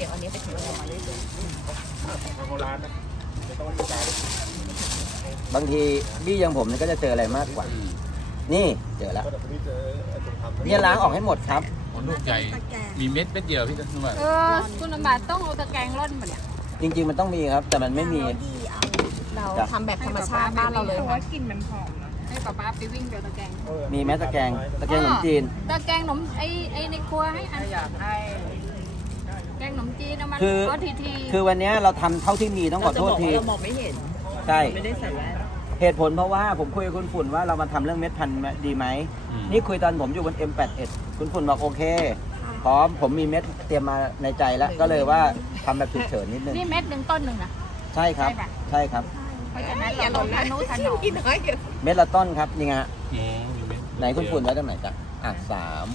เดี๋ยวอันนี้ไปทำอะไรมาเรื่อยโบราณนะจะต้องมีการบางทีบี้อยังผมเนี่ยก็จะเจออะไรมากกว่า นี่เจอแล้วก็เดี๋ยววันนี้เจอไอ้ตรงทำเนี่ยล้างออกให้หมดครับลูกใหญ่ มีเม็ดเม็ดเดียวพี่นุ่มว่าๆเออคุณลำบากต้องเอาตะแกรงร่อนมาเนี่ยจริง ๆ มันต้องมีครับ แต่มันไม่มี เราจ้ะทำแบบธรรมชาติบ้านเราเลยเพราะค่ะว่ากลิ่นมันหอมนะให้ป๊าป๊าไปวิ่งเดี๋ยวตะแกรงมีแม้ตะแกรงตะแกรงขนมจีน ตะแกรงขนมไอ้ไอ้ในครัวให้อัน อยากให้ แกงขนมจีนเอามันคือก็ทีทีคือวันเนี้ยเราทำเท่าที่มีต้องขอโทษที เรามองไม่เห็น ใช่ ไม่ได้ใส่แว่นเหตุผลเพราะว่าผมคุยกับคุณฝุ่นว่าเรามาทำเรื่องเม็ดพันธุ์ดีไหมนี่คุยตอนผมอยู่บน M81 คุณฝุ่นบอกโอเค พร้อมผมมีเม็ดเตรียมมาในใจแล้ว ก็เลยว่าทำแบบฉุกเฉินนิดนึง นี่เม็ดหนึ่งต้นหนึ่งนะ ใช่ครับ ใช่ปะ ใช่ครับ เพราะฉะนั้นเราต้องทำนู้นทำหนอกินน้อยเดียวเม็ดละต้นครับ นี่ไงฮะ อืมมีเม็ดไหนคุณฝุ่นไว้ตรงไหนจ๊ะอะสาม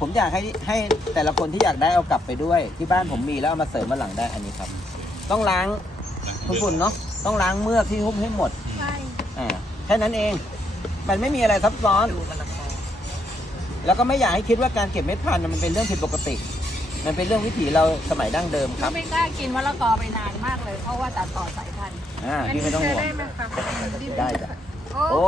ผมอยากให้ให้แต่ละคนที่อยากได้เอากลับไปด้วย ที่บ้านผมมีแล้วเอามาเสริมมาหลังได้อันนี้ครับ ต้องล้างคุณฝุ่นเนาะต้องล้างเมือกที่หุ้มให้หมดใช่อ่าแค่นั้นเอง มันไม่มีอะไรซับซ้อน แล้วก็ไม่อยากให้คิดว่าการเก็บเม็ดพันธุ์มันเป็นเรื่องผิดปกติ มันเป็นเรื่องวิถีเราสมัยดั้งเดิมครับไม่กล้ากินมะละกอไปนานมากเลย เพราะว่าตัดต่อสายพันธุ์อ่าพี่ไม่ต้องห่วงได้ไหมคะได้จ้ะโอ้โอ้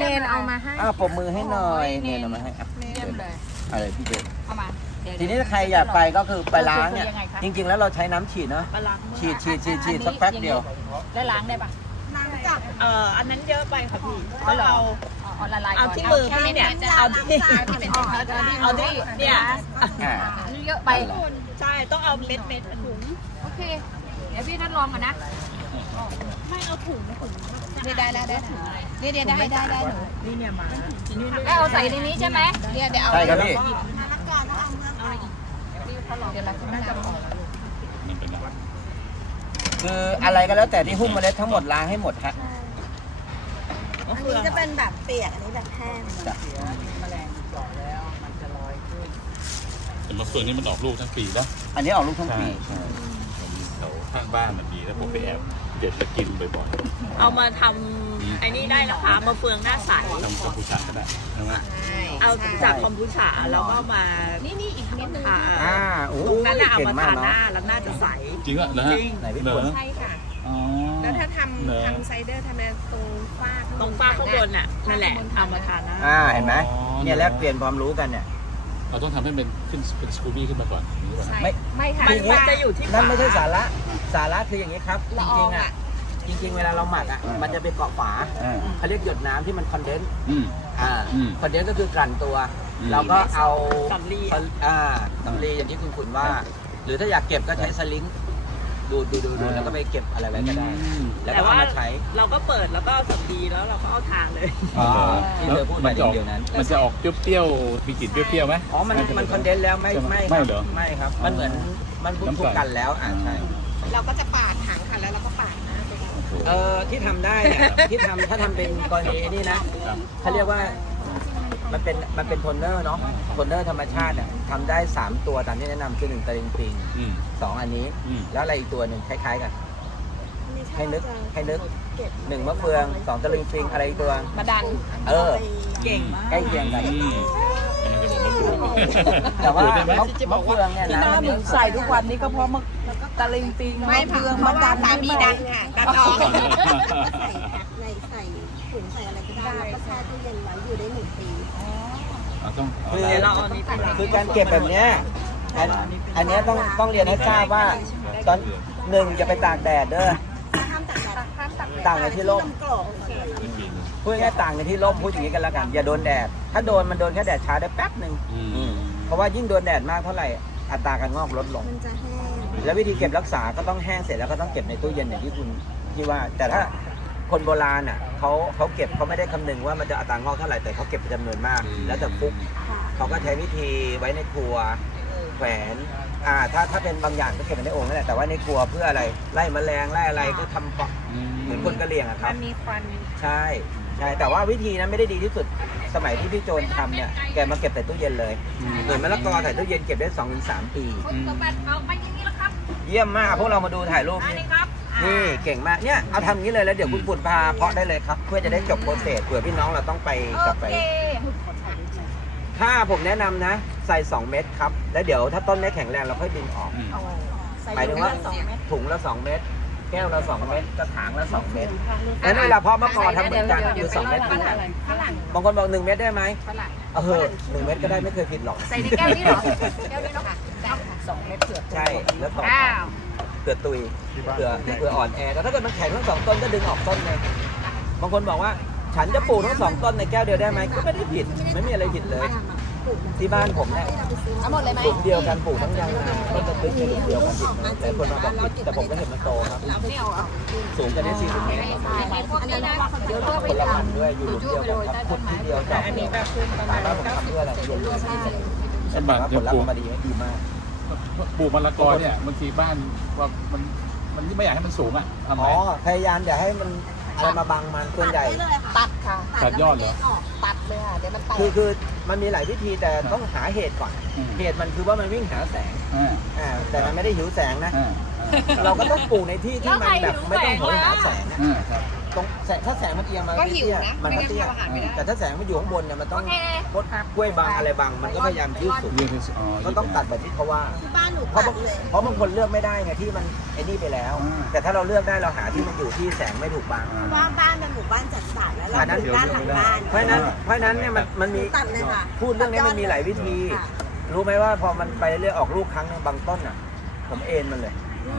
เนนเอามาให้อ่าปรบมือให้หน่อยโอ้ยเนี่ยเอามาให้อะเยี่ยมเลย อะไรพี่เจเอามาเดี๋ยวทีนี้ถ้าใครอยากไปก็คือไปล้างเนี่ยคือยังไงคะจริง ๆ แล้วเราใช้น้ำฉีดเนาะปลาลังฉีดฉีดฉีดฉีดสักแป๊บเดียว แล้วล้างได้ปะเอ่ออันนั้นเยอะไปค่ะพี่อ๋อเหรอเอาอ๋อเอาละลายก่เอาอนที่มือพี่เนี่ย เอาที่ที่เป็นเอาที่เอาที่เนี่ยอ่าอันนี้เยอะไป ใช่ ต้องเอาเม็ดเม็ดๆถุงโอเค เดี๋ยวพี่นัดลองก่อนนะ ไม่เอาถุงถุงนี่ได้แล้วได้นี่เดี๋ยวได้ได้ได้หนูนี่เนี่ยมาได้เอาใส่ในนี้ใช่ไหมเดี๋ยวเดี๋ยวเอาใช่ครับพี่เขาลองเดี๋ยวเราจะน่าจะลอนนอะไรคืออะไรก็แล้วแต่ที่หุ้มเมล็ดทั้งหมดล้างให้หมดฮะอันนี้จะเป็นแบบเปียก อันนี้แบบแห้งจ้ะแต่มะเฟืองนี่มันออกลูกทั้งปีนะอันนี้ออกลูกทั้งปี ผมแถวข้างบ้านมันดีแล้วผมไปแอบ เด็ดมากินบ่อยเอามาทำไอ้นี่ได้นะคะมะเฟืองหน้าใสๆทำกัมพูชาก็ได้ใช่ไหมเอาจากคอมพูชาแล้วก็มานี่นี่อีกนิดนึงอ่าอ่าโอ้ตรงนั้นน่ะเอาเก่งมามาทากหเนาะ น้าแล้วหน้าจะใส จริงอะนะฮะจริง ไหนพี่เหรฝอนใช่ค่ะ อ๋อ แล้วถ้าทเหรอำทำไซเดอร์ทำอะไรตรงฝ้าตรงฝ้าข้างบนน่ะนั่นแหละเอามาทาหน้า อ่าเห็นไหมเนี่ยแลกเปลี่ยนความรู้กันเนี่ย เราต้องทำให้เป็นขึ้นเป็นสกูบี้ขึ้นมาก่อนอย่างนี้ป่ะใช่ไม่ ไม่ค่ะมันมันจะอยู่ที่นั่นไม่ใช่ฝสาระสาระคืออย่างนี้ครับจริงๆอะจริงๆ เวลาเราหมักอะมันจะไปเกาะฝาเขาเรียกหยดน้ำที่มันคอนเดนซ์อืม อ่าอืมคอนเดนซ์ก็คือกลั่นตัว อืม เราก็เอาสำลีสำอ่าสำลีอย่างที่คุณขุนว่า หรือถ้าอยากเก็บก็ใช้สลิงดู ดดูดูดูแล้วก็ไปเก็บอะไรไว้ก็ได้ อืม แล้วแต่ก็เอาว่ามาใช้เราก็เปิดแล้วก็สำลีแล้วเราก็เอาทางเลย อ๋อที่เธอพูดมาจะออกเดียวนั้น มันจะออกเปรี้ยวๆมีกลิ่นเปรี้ยวๆไหม อ๋อ มันมันคอนเดนซ์แล้วไม่ใช่ไหมไม่คไม่รับเหรอไม่ครับ มันเหมือนมันพูดน้ำใสคู่กันแล้วอ่าใช่ เราก็จะปาดหางค่ะแล้วเราก็ปาดหน้าไปก่อนเอ่อที่ทำได้เนี่ย ที่ทำถ้าทำเป็นกรณีนี่นะเขาเรียกว่า มันเป็นมันเป็นโทนเนอร์เนาะโทนเนอร์ธรรมชาติเนี่ยทำได้ 3 ตัวตามที่แนะนำคือหนึ่งตะลิงปิงอืมสองอันนี้ อืม แล้วอะไรอีกตัวหนึ่งคล้ายๆกันอัให้นึกเราจะให้นึกเก็บหนึ่งมะเฟืองสองตะลิงปิงอะไรอีกตัว มาดัน เออ เก่งมาก ใกล้เคียงกัน อืมอันนี้ก็บอกว่าดูแต่ว่าดูได้ไหมมะมะเฟืองเนี่ยที่นะหน้าหมึกใส่ทุกวันนี้ก็เพราะมึกตะลิงปิงไม่มะเพื่เฟือองเพมาราะดัว่านสามีดันค่ะดันออกอ๋อใส่แพ็คในใส่ถุงใส่อะไรก็ได้แล้วก็แช่ตู้เย็นไว้อยู่ได้หนึ่งปี เราต้องเอาคือละเดี๋ยวเราเอาอันนี้ไปล้างคือการเก็บแบบเนี้ยอันอันเนี้ยต้องต้องเรียนให้ทราบว่า ตอนหนึ่งจะไปตากแดดเด้อ ห้ามตัดแดดห้ามตัดแดดต่างในที่ร่มลำกรอกเฉยไม่กินพูดง่ายๆต่างในที่ร่มพูดอย่างนี้กันแล้วกัน อย่าโดนแดด ถ้าโดนมันโดนแค่แดดช้าได้แป๊บหนึ่งอืมเพราะว่ายิ่งโดนแดดมากเท่าไหร่อัตราการงอกลดลง มันจะแห้งแล้ววิธีเก็บรักษาก็ต้องแห้งเสร็จแล้วก็ต้องเก็บในตู้เย็นอย่างที่คุณที่ว่า แต่ถ้า คนโบราณอะเขาเขาเก็บเขาไม่ได้คำนึงว่ามันจะอัตรางอกเท่าไหร่แต่เขาเก็บเป็นจำนวนมาก แล้วแต่ฟุกค่ะเขาก็ใช้วิธีไว้ในครัวแขวนอ่าถ้าถ้าเป็นบางอย่างก็เก็บไว้ในโอ่งนั่นแหละแต่ว่าในครัวเพื่ออะไรไล่แมลงไล่อะไรก็ทำปอกเหมือนคนกะเหรี่ยงอะครับมันมีควันใช่ใช่แต่ว่าวิธีนั้นไม่ได้ดีที่สุดสมัยที่พี่โจนทำเนี่ยแกมาเก็บใส่ตู้เย็นเลยเหมือนมะละกอใส่ตู้เย็นเก็บได้2อถึงสปี คุณสมบัติเอาไปอย่างนี้แล้วครับเยี่ยมมากพวกเรามาดูถ่ายรูปอันนี่นี้ครับ นี่เก่งมากเนี่ยเอาทำอย่างนี้เลยแล้วเดี๋ยวคุณปุ่นพาเพาะได้เลยครับ เพื่อจะได้จบโปรเซสเผื่อพี่น้องเราต้องไปโอกลับไปเคถ้าผมแนะนำนะ ใส่ 2 เม็ดครับ แล้วเดี๋ยวถ้าต้นไม่แข็งแรงเราค่อยดึงออก อืมหมายถึงว่าสองเม็ดถุงละ 2 เม็ดแก้วละ 2 เม็ดกระถางละ 2 เม็ดแล้วเวลาเพาะมะกอทำเหมือนกันคือ2เม็ดฝรั่งฝรั่งบางคนบอก 1 เม็ดได้ไหมฝรั่งเออหนึ่งเม็ดก็ได้ไม่เคยผิดหรอก ใส่ในแก้วนี้เหรอ แก้วนี้เนาะสองเม็ดเผือกใช่แล้วต่ออ้าว เผื่อตุยเผื่อเผื่ออ่อนแอแต่ถ้าเกิดมันแข็งทั้งสองต้นก็ดึงออกต้นไงบางคนบอกว่า ฉันจะปลูกทั้งสองต้นในแก้วเดียวได้ไหมก็ไม่ได้ผิดไม่มีอะไรผิดเลย ที่บ้านผมเนี่ยเอาหมดเลยไหมหลุมเดียวกันปลูกทั้งยางนาต้นตะลึกในหลุมเดียวกันผิดไหมแต่คนมาบอกผิดแต่ผมก็เห็นมันโตครับไม่เอาเอาสูงกันได้สี่สิบเมตรไอ้พวกนี้นะเดี๋ยวเลือกคไปนละทพันธุ์ด้วยอยู่หลุมเดียวกันครับขุดทีเดียวจบอันนี้ก็คือประถามาณมว่าผมทำเพื่ออะไรเรียนรู้ำใช่ แต่ถามว่าผลลัพธ์ออกมาดีไหมดีมาก ปลูกมะละกอเนี่ยบางทีบ้านว่ามันมันไม่อยากให้มันสูงอะทำไงอ๋อพยายามอย่าให้มันอะไรมาบังมันส่วนใหญ่ ตัดค่ะ ตัดยอดเหรอตัดเลยค่ะ เดี๋ยวมันแตกคือคือมันมีหลายวิธีแต่ต้องหาเหตุก่อน อืมเหตุมันคือว่ามันวิ่งหาแสงอ่าอ่าแต่มันไม่ได้หิวแสงนะ อ่าเราก็ต้องปลูกในที่ที่มันแบบไม่ต้องโหยหาแสงอะอ่าครับ ตรงแสงถ้าแสงมันเอียงมาก็หิวเตี้ยนะมันก็เตี้ยไม่งั้นทำอาหารไม่ได้ แต่ถ้าแสงมันอยู่ข้างบนเนี่ยมันต้องโอเค มดกล้วยบางอะไรบางมันก็พยายามยืดสูงเรื่องที่อ๋อก็ต้องตัดแบบที่เขาว่า ที่บ้านหนูเพราะตับาดงเลยเพราะบางคนเลือกไม่ได้ไงที่มันไอ้นี่ไปแล้วแต่ถ้าเราเลือกได้เราหาที่มันอยู่ที่แสงไม่ถูกบางอ่าว่าบ้านเป็นหมู่บ้านจัดสรรแล้วเราอันนั้น อยู่ด้านหลังบ้านเพราะฉะนั้นเพราะฉะนั้นเนี่ยมันมันหนูมีตัดเลยค่ะพูดเรื่องนี้มันมีหลายวิธี ค่ะ รู้ไหมว่าพอมันไปเรื่อยออกลูกครั้งหนึงบางต้นอะ ผมเอ็นมันเลย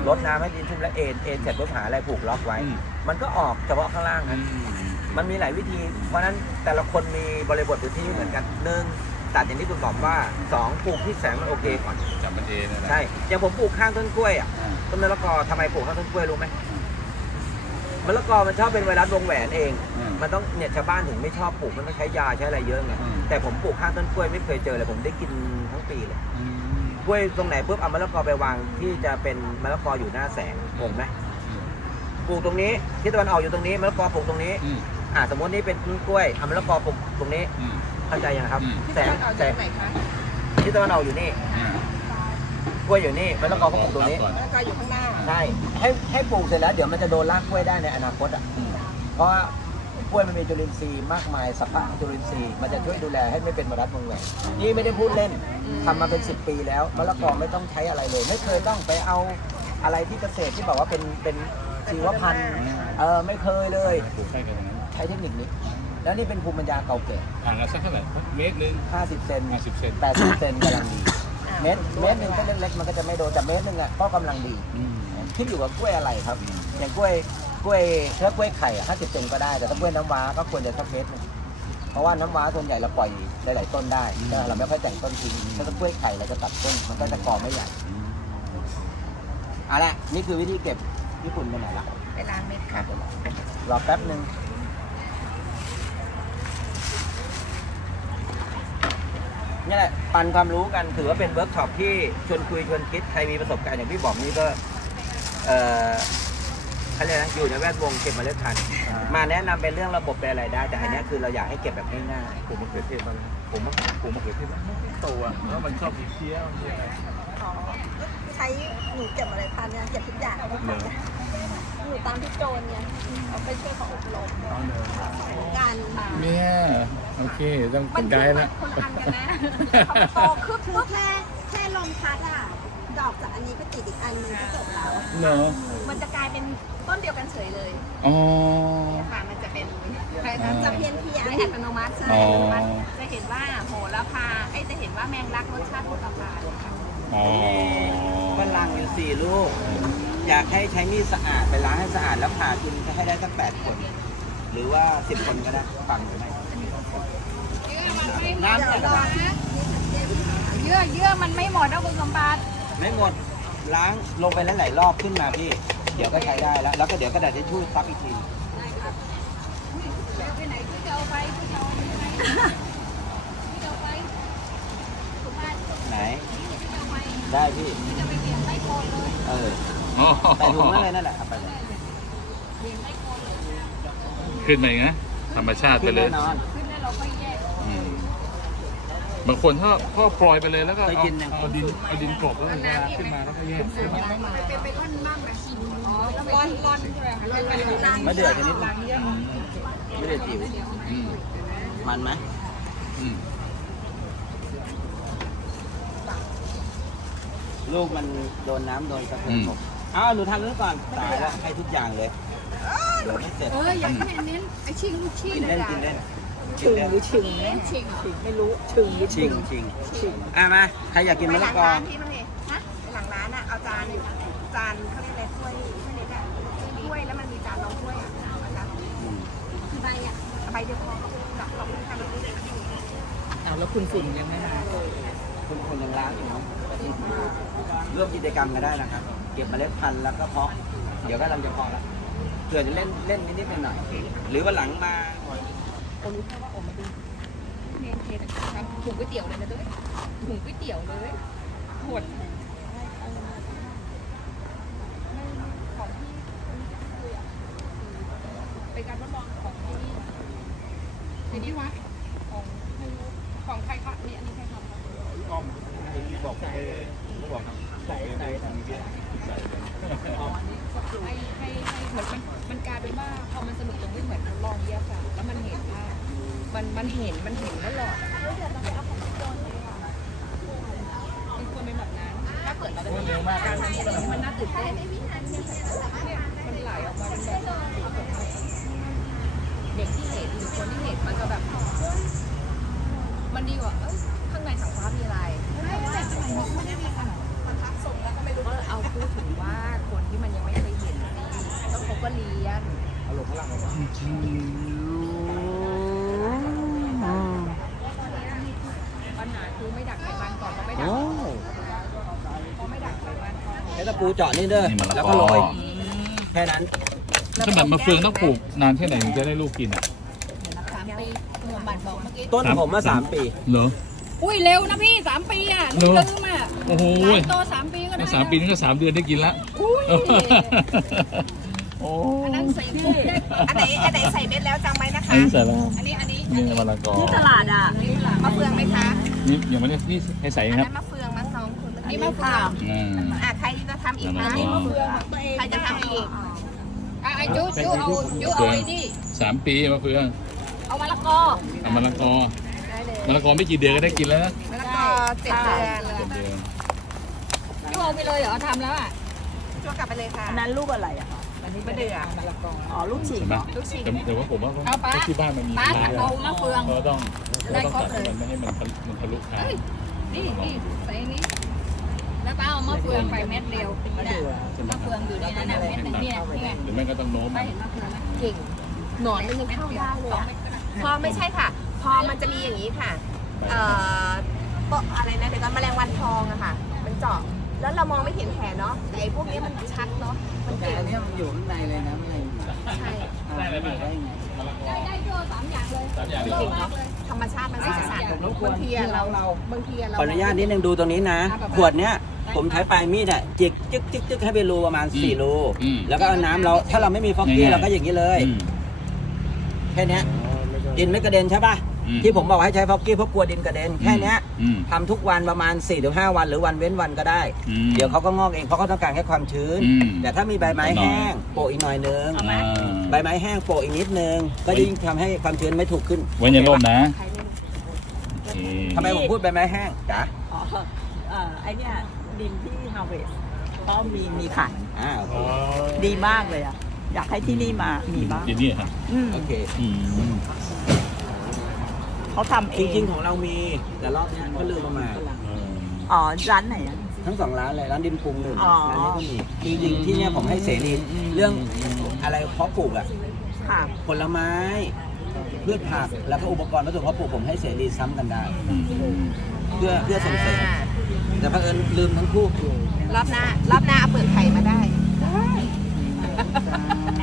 รดน้ำให้ดินชุ่มแล้วเอ็นเอ็นเสร็จปุ๊บหาอะไรผูกล็อกไว้ อืม มันก็ออกเฉพาะข้างล่างอืนะมมันมีหลายวิธี เพราะฉะนั้นแต่ละคนมีบริบทพื้นที่ไม่เหมือนกันหนึ่งตัดอย่างที่คุณบอกว่าสองปลูกที่แสงมันโอเคก่อนจับมันเองนะนะใช่อย่างผมปลูกข้างต้นกล้วยอะอ่าต้นมะละกอทำไมปลูกข้างต้นกล้วยรู้ไหมมะละกอมันชอบเป็นไวรัสวงแหวนเองอืมมันต้องเนี่ยชาวบ้านถึงไม่ชอบปลูกมันต้องใช้ยาใช้อะไรเยอะไงอืมแต่ผมปลูกข้างต้นกล้วยไม่เคยเจอเลยผมได้กินทั้งปีเลยอืมกล้วยตรงไหนปุ๊บเอามะละกอไปวางที่จะเป็นมะละกออยู่หน้าแสงงงไหม ปลูกตรงนี้ที่ตะวันออกอยู่ตรงนี้มะละกอปลูกตรงนี้อืมอ่าสมมตินี่เป็นต้นกล้วยเอามะละกอปลูกตรงนี้อืม เข้าใจยังครับอืม แสงแสงที่ตะวันออกอยู่นี่อ่ากล้วยอยู่นี่มะละกอก็ปลูกตรงนี้ ก่อนแล้วก็อยู่ข้างหน้า ใช่ให้ให้ปลูกเสร็จแล้วเดี๋ยวมันจะโดนรากกล้วยได้ในอนาคตอะ อืมเพราะว่ากล้วยมันมีจุลินทรีย์มากมายสรรพจุลินทรีย์มันจะช่วยดูแลให้ไม่เป็นมะเร็งวงแหวนนี่ไม่ได้พูดเล่นทำมาเป็น 10 ปีแล้วมะละกอไม่ต้องใช้อะไรเลย ไม่เคยต้องไปเอาอะไรที่เกษตรที่บอกว่าเป็นเป็น ชีวพันธุ์เออไม่เคยเลยปลูกใกล้กันอย่างนั้นใช้เทคนิคนี้ แล้วนี่เป็นภูมิปัญญาเก่าแก่ห่างกันสักเท่าไหร่เมตรหนึง 50 เซนห้าสิบเซน 80 เซนกำลังดี เม็ดเม็ดหนึ่งก็เล็กๆมันก็จะไม่โดนแต่เม็ดหนึ่งอะก็กำลังดี อืมขึ้นอยู่กับกล้วยอะไรครับ อย่างกล้วยกล้วยถ้ากล้วยไข่ห้าสิบเซนก็ได้ แต่ถ้ากล้วยน้ำว้าก็ควรจะสักเมตรหนึ่งเพราะว่าน้ำว้าส่วนใหญ่เราปล่อยหลายๆต้นได้แต่เราไม่ค่อยแต่งต้นทิ้งถ้ากล้วยไข่เราจะตัดต้นมันก็จะกอไม่ใหญ่ เอาละนี่คือวิธีเก็บ ญี่ปุ่นไปไหนละไปล้างเม็ดค่ะรอแป๊บหนึ่งนี่แหละปันความรู้กันถือว่าเป็นเวิร์กช็อปที่ชวนคุยชวนคิดใครมีประสบการณ์อย่างพี่บอกนี่ก็เอ่อเขาเรียกนะอยู่ในแวดวงเก็บเมล็ดพันธุ์มาแนะนำเป็นเรื่องระบบเป็นอะไรได้ แต่อันเนี้ยคือเราอยากให้เก็บแบบง่ายปลูกมะเขือเทศมันผมว่าปลูกมะเขือเทศมันไม่โตอะแล้วมันชอบมีเคี้ยวมีอะไร อ๋อใช้หนูเก็บอะไรพันธุ์เนี่ยเก็บทุกอย่างเหรอ หนูตามพี่โจนเนี่ยเอาไปช่วยเขาอบรมเอาเลยการเนี่ยโอเคต้องเป็นไกด์ละคนละอันกันนะเขาโตคือคือแค่แค่ลมพัดอะดอกจากอันนี้ไปติดอีกอันนึงก็จบแล้วเนอะมันจะกลายเป็นต้นเดียวกันเฉยเลยอ๋อค่ะมันจะเป็นอ่าจะเพี้ยนเพี้ยนไม่อัตโนมัติใช่อ๋ออัตโนมัติจะเห็นว่าโหระพาไอ้ยจะเห็นว่าแมงลักรสชาติโหระพาเลยค่ะอ๋อๆฝรั่งอยู่สี่ลูก อยากให้ใช้มีดสะอาดไปล้างให้สะอาดแล้วผ่ากินให้ได้สักแปดคน หรือว่าสิบคนก็ได้ฟังหรือไม่น้ำเนี่ยนะครับเยื่อเยื่อมันไม่หมดนะคุณสมบัติไม่หมดล้างลงไปหลายๆรอบขึ้นมาพี่ เดี๋ยวก็ใช้ได้แล้ว แล้วก็เดี๋ยวกระดาษทิชชู่ซับอีกทีไปไหนที่จะเอาไปที่จะเอาไปที่จะเอา ไปสมบัติไหนได้พี่จะไปเปลี่ยนไส้โคนเลยเออใส่ถุงนั่นเลยนั่นแหละเอาไปเลยขึ้นมาอีกนะธรรมชาติไปขึ้นเลแน่ยนอนขึ้นแล้วเราก็แยกอืมบางคนชอบชอบปล่อยไปเลยแล้วก็เคยเอากินยังเอาดินเอาดินกลบแล้วเวลาขึ้นมาแล้วก็แยกขึ้นมาเป็นเป็นร่อนบ้างแบบอ๋อแล้วร่อนร่อนใช่ไหมคะร่อนเป็นร่อนมะเดื่อชนิดหนึ่งมะเดื่อจิ๋วอืมมันไหมอืมลูกมันโดนน้ำโดนกระเทือนผม อ้าวหนูทำนู้นก่อนตายแล้วให้ทุกอย่างเลยเดี๋ยวไม่เสร็จเอออย่างนี้เน้นไอชิงลูกชิงกินเลเล่ยนล่ะกินเล่นชึงหรือชิงเน้นชิงเหรอไม่รู้ชึงหรือชิงชิงอะมาใครอยากกินไปมะหละลังกอร้านที่มันเองฮะหลังร้านอะเอาจานจานเขาเรียกอะไรถ้วยถ้วยเล็กอะถ้วยแล้วมันมีจานรองถ้วยอะเอาจานกี่ใบอะใบเดียวพอกับของทางเราด้วยเอาแล้วคุณฝุ่นยังไม่มา คุณคนยังล้างอยู่เนาะร่วมกิจกรรมกันได้นะครับ เก็บเมล็ดพันธุ์แล้วก็เพาะเดี๋ยวก็ลำจะเพาะแล้วเผื่อจะเล่นเล่นนิดๆหน่อยๆหรือว่าหลังมาเน้นเทแต่ทำถุงก๋วยเตี๋ยวเลยนะด้วยถุงก๋วยเตี๋ยวเลยหมดของพี่เป็นการทดลองของที่นี่ทีนี้วะของของใครคะนี่อันนี้ใครทำคะ อ้อมที่บอกให้เขาบอกครับใส่ใส่ทำเบี้ยใส่ ให้ให้ให้เหมือนมันมันกลายเป็นว่าพอมันสนุกตรงที่เหมือนทดลองวิทยาศาสตร์แล้วมันเห็นว่ามันมันเห็นมันเห็นตลอดมันควรเป็นแบบนั้น ถ้าเกิดเรารทำสิ่งที่มันน่าตื่นเต้นมันไหลออกมาเป็นแบบเด็กที่เห็นหรือคนที่เห็นมันจะแบบ มันดีกว่า เอ้ยข้างในถังฟ้ามีอะไรก็เอาพูดถึงว่าคนที่มันยังไม่เคยเห็นสิแล้วเขาก็เรียนเอาลงข้างล่างเลยปัญหาคือไม่ดักไขมันก่อนก็ไม่ดัก โอ้ พอไม่ดักไขมันก่อน ใช้ ตะปูเจาะนี่เด้อนี่มะละแล้วกก็อโรยแค่นั้นถ้าแบบมะเฟืองต้องปลูกนานแค่ไหนถึงจะได้ลูกกินอะ สามปีคุณสมบัติบอกเมื่อกี้ ต้นผมมาสามปี เหรอ อุ้ยเร็วนะพี่สามปีอะเหรลือมอะโอ้โหหลายโตสามปีก็ได้ถ้าสามปีนี่ก็สามเดือนได้กินละอุ้ยโอ้อันนั้นใส่ปุ๊บได้อันไหนอันไหนใส่เม็ดแล้วจำไว้นะคะอันนี้ใส่แล้วอันนี้อันนี้นี่มะละกอที่ตลาดอะมะเฟืองไหมคะนี่ยังไม่ได้นี่ให้ใส่อันครับนั้นมะเฟืองมั้งน้องคุณอันนี้มะเฟืองอืมอะใครจะ ทำอีกมะนะละกอใครจะทำอีกอะไอ้จุ๊จุ๊เอาจุ๊เอาไอ้นี่สามปีมะเฟือง เอามะละกอเอามะละกอมะละกอไม่กี่เดือนก็ได้กินแล้วนะแล้วก็เจ็ดเดือนเจ็ดเดือนจุ๊เอาไปเลยเหรอทำแล้วอะช่วกลับไปเลยค่ะอันนั้นลูกอะไรอะมะเดื่ออ๋อลูกฉิงใช่ไหมลูกชิ้นแต่แต่ว่าผมว่าเอาปะที่บ้านมันมีป้าค้าเอามะเฟืองเราต้องได้เราต้องครบตัดเลยมันไม่ให้มันทะมันทะลุค้าเอ้ยนี่นี่ใส่อันนี้ แล้วป้าเอามะเฟืองไปเม็ดเดียวเนี่ยมะเฟืองอยู่ในนั้นน่ะเม็ดหนึ่งเนี่ยเนี่ยหรือไม่ก็ต้องโน้มป้ามันเห็นมะเฟืองไหมเก่งหนอนมันยังเข้าได้เลยอะพอไม่ใช่ค่ะ พอมันจะมีอย่างนี้ค่ะ เอ่อโต๊ะอะไรนะเดี๋ยวก่อนแมลงวันทองอะค่ะ มันเจาะแล้วเรามองไม่เห็นแผลเนาะแต่ไอ้พวกนี้มันชัดเนาะมันแต่เก่งอันนี้มันอยู่ข้างในเลยนะไม่ได้อยู่ใช่อ่าไม่ได้ได้ไงมะละกอได้ได้โจ้สามอย่างเลยสามอย่างจริงๆเนาะธรรมชาติมันสร้างสรรค์บางทีอะเราบางทีอะขเราออนุญาตนิดนึงดูตรงนี้นะ ขวดเนี้ย ผมใช้ปลายมีดอะจิกจึ๊กจึ๊กจึ๊กให้เป็นรูประมาณ4รูอืมแล้วก็เอาน้ำเราถ้าเราไม่มีฟอกกี้ง่ายๆ เราก็อย่างนี้เลยอืม แค่เนี้ยดินไม่กระเด็นใช่ป่ะอืม ที่ผมบอกให้ใช้ฟอกกี้เพราะกลัวดินกระเด็นแค่เนี้ยอืม ทำทุกวันประมาณ4-5วัน หรือวันเว้นวันก็ได้ อืมเดี๋ยวเขาก็งอกเองเพราะเขาต้องการแค่ความชื้น อืม แต่ถ้ามีใบไม้แห้งโปะอีกหน่อยนึง อ่าใบไม้แห้งโปะอีกนิดนึง ก็ยิ่งทำให้ความชื้นไม่ถูกขึ้นไว้ในร่มนะโอเค ทำไมผมพูดใบไม้แห้งจ๋าอ๋อเอ่อไอเนี่ย ดินที่ฮาร์เวสก็มีมีขายอ่าโอเคดีมากเลยอะ อยากให้ที่นี่มามีบ้าง เดี๋ยวนี้ครับอืมโอเค อืมเขาทำเอจงริงๆของเรามีแต่รอบเนี้ยก็ลืมเอามา เอออ๋อร้านไหนอะ ทั้งสองร้านเลยร้านดินปรุงหนึ่งอ๋อ ร้านนี้ก็มีจริงๆที่เนี่ยผมให้เสรีเรื่องอะไรเพาะปลูกอะค่ะ ผลไม้พืชผักแล้วก็อุปกรณ์วัสดุเพาะปลูกผมให้เสรีซ้ำกันได้ อืมเพื่อเพื่อส่งเสริม แต่เพอเอิญลืมทั้งคู่ รอบหน้ารอบหน้าเอาเปลือกไข่มาได้